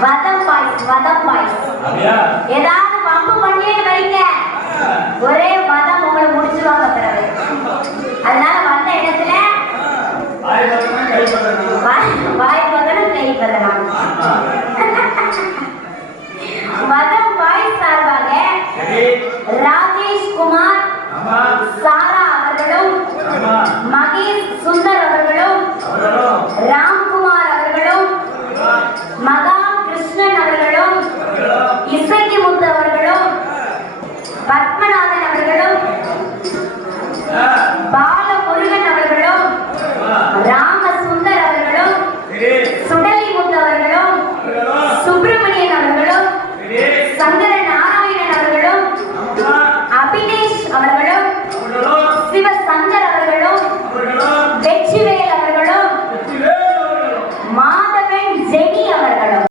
வதம் பாய்ஸ் ஏதாவது வம்பு பண்ணியே வைங்க, ஒரே வதம் உங்களை முடிச்சுவாங்க பிறகு. அதனால வந்த இடத்துல வாய் பதனம் கை பதனம்